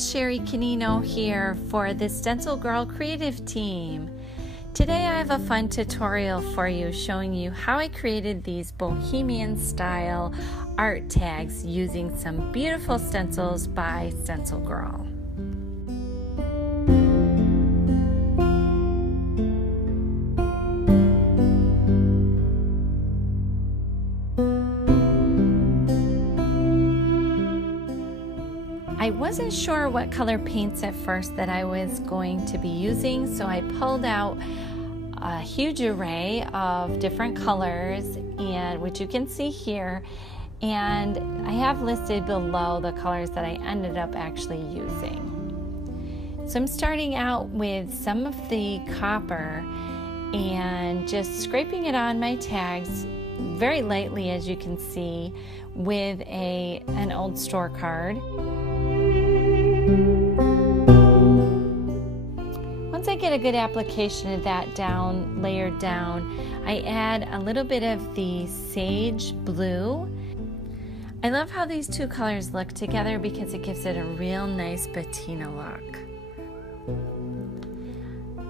Sherry Canino here for the StencilGirl creative team. Today I have a fun tutorial for you showing you how I created these bohemian style art tags using some beautiful stencils by StencilGirl. I wasn't sure what color paints at first that I was going to be using, so I pulled out a huge array of different colors, and which you can see here, and I have listed below the colors that I ended up actually using. So I'm starting out with some of the copper and just scraping it on my tags very lightly, as you can see, with an old store card. Once I get a good application of that down, layered down, I add a little bit of the sage blue. I love how these two colors look together because it gives it a real nice patina look.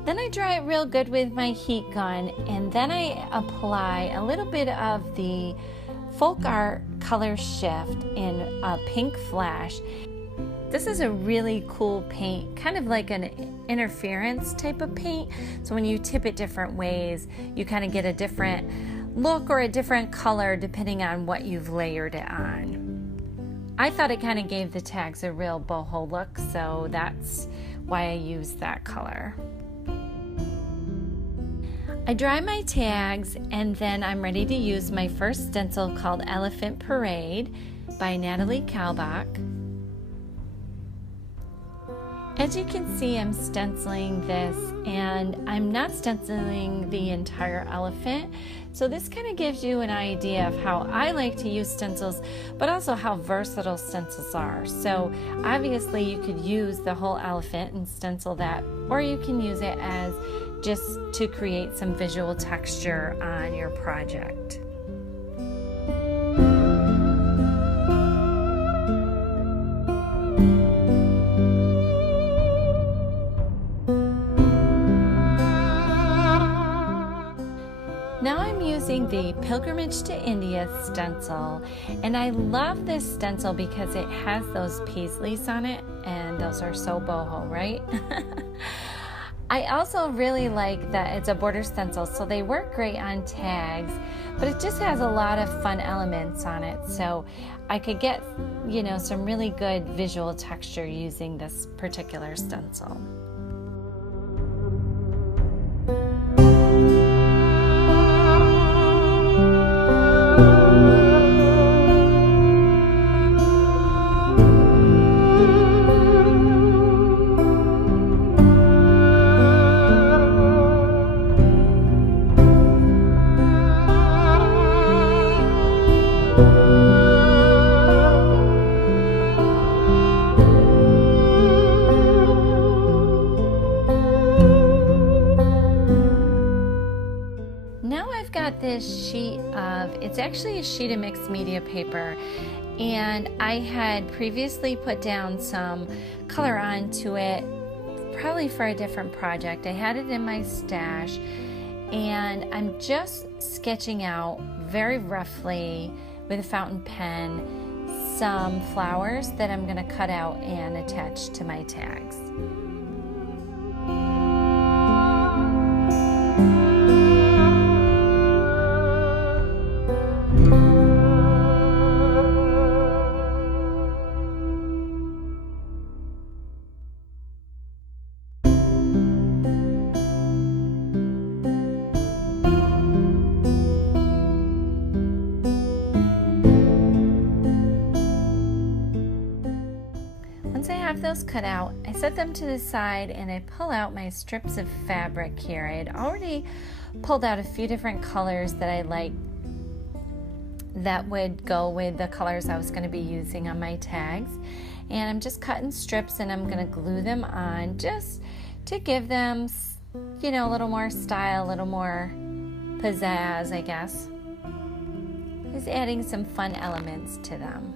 Then I dry it real good with my heat gun, and then I apply a little bit of the Folk Art Color Shift in a pink flash. This is a really cool paint, kind of like an interference type of paint. So when you tip it different ways, you kind of get a different look or a different color depending on what you've layered it on. I thought it kind of gave the tags a real boho look, so that's why I used that color. I dry my tags, and then I'm ready to use my first stencil called Elephant Parade by Nathalie Kalbach. As you can see, I'm stenciling this, and I'm not stenciling the entire elephant. So this kind of gives you an idea of how I like to use stencils, but also how versatile stencils are. So obviously you could use the whole elephant and stencil that, or you can use it as just to create some visual texture on your project. Now I'm using the Pilgrimage to India stencil, and I love this stencil because it has those paisleys on it, and those are so boho, right? I also really like that it's a border stencil, so they work great on tags, but it just has a lot of fun elements on it, so I could get, some really good visual texture using this particular stencil. This sheet of, it's actually a sheet of mixed media paper, and I had previously put down some color onto it, probably for a different project. I had it in my stash, and I'm just sketching out very roughly with a fountain pen some flowers that I'm going to cut out and attach to my tags. Those cut out, I set them to the side, and I pull out my strips of fabric here. I had already pulled out a few different colors that I liked that would go with the colors I was going to be using on my tags, and I'm just cutting strips, and I'm going to glue them on just to give them, a little more style, a little more pizzazz, I guess. Just adding some fun elements to them.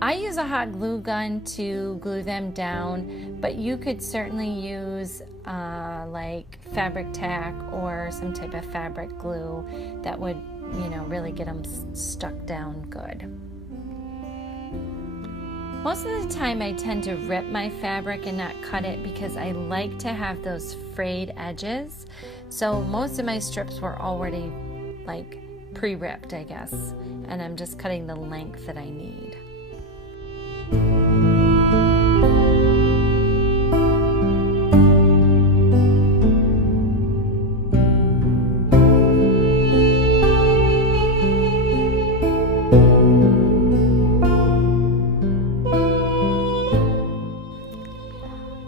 I use a hot glue gun to glue them down, but you could certainly use like fabric tack or some type of fabric glue that would, you know, really get them stuck down good. Most of the time I tend to rip my fabric and not cut it because I like to have those frayed edges. So most of my strips were already like pre-ripped, I guess, and I'm just cutting the length that I need.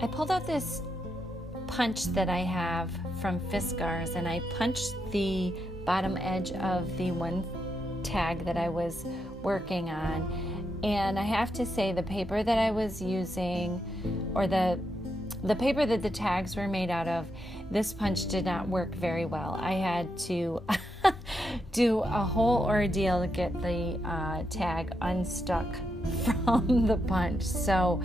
I pulled out this punch that I have from Fiskars, and I punched the bottom edge of the one tag that I was working on, and I have to say the paper that I was using, or the paper that the tags were made out of, this punch did not work very well. I had to do a whole ordeal to get the tag unstuck from the punch, so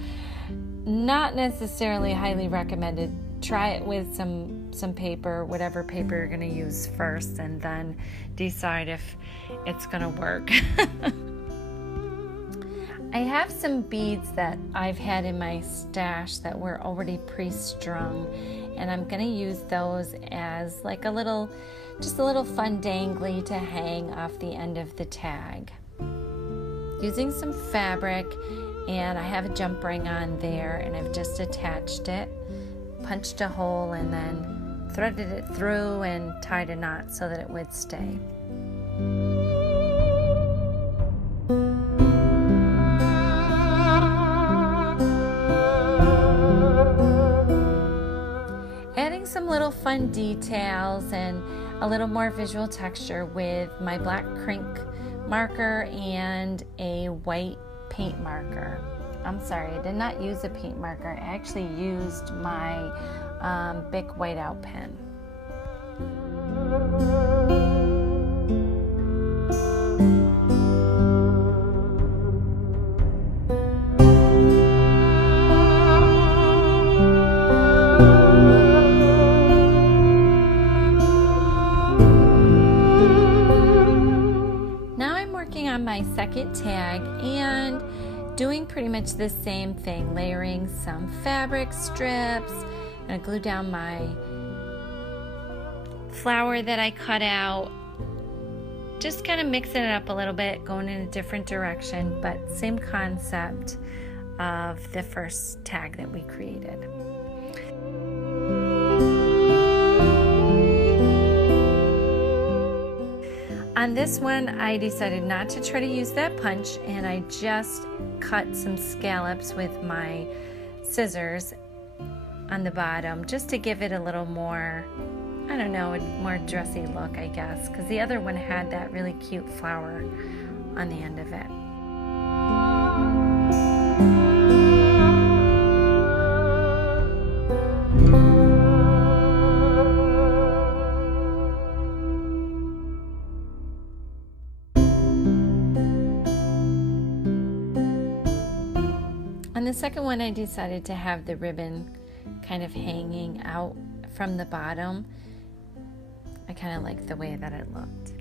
not necessarily highly recommended. Try it with some paper, whatever paper you're going to use first, and then decide if it's going to work. I have some beads that I've had in my stash that were already pre-strung, and I'm going to use those as like just a little fun dangly to hang off the end of the tag. Using some fabric, and I have a jump ring on there, and I've just attached it, punched a hole, and then threaded it through and tied a knot so that it would stay. Adding some little fun details and a little more visual texture with my black Krink marker and a white paint marker. I'm sorry, I did not use a paint marker. I actually used my Bic whiteout pen. Now I'm working on my second tag and doing pretty much the same thing, layering some fabric strips. I'm going to glue down my flower that I cut out. Just kind of mixing it up a little bit, going in a different direction, but same concept of the first tag that we created. On this one, I decided not to try to use that punch, and I just cut some scallops with my scissors on the bottom just to give it a little more, I don't know, a more dressy look, I guess, because the other one had that really cute flower on the end of it. On the second one, I decided to have the ribbon kind of hanging out from the bottom. I kind of liked the way that it looked.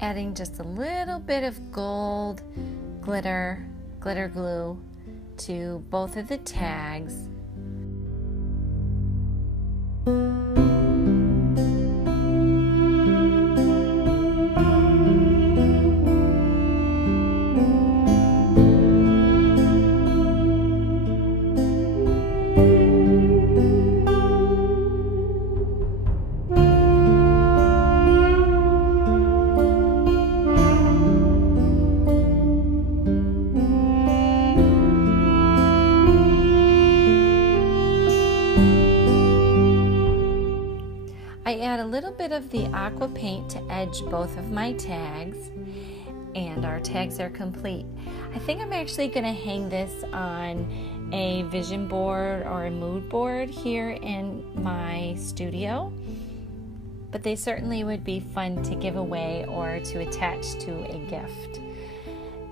Adding just a little bit of gold glitter glue to both of the tags. I add a little bit of the aqua paint to edge both of my tags, and our tags are complete. I think I'm actually going to hang this on a vision board or a mood board here in my studio. but they certainly would be fun to give away or to attach to a gift.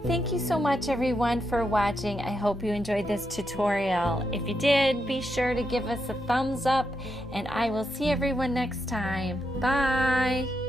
Thank you so much everyone for watching. I hope you enjoyed this tutorial. If you did, be sure to give us a thumbs up, and I will see everyone next time. Bye!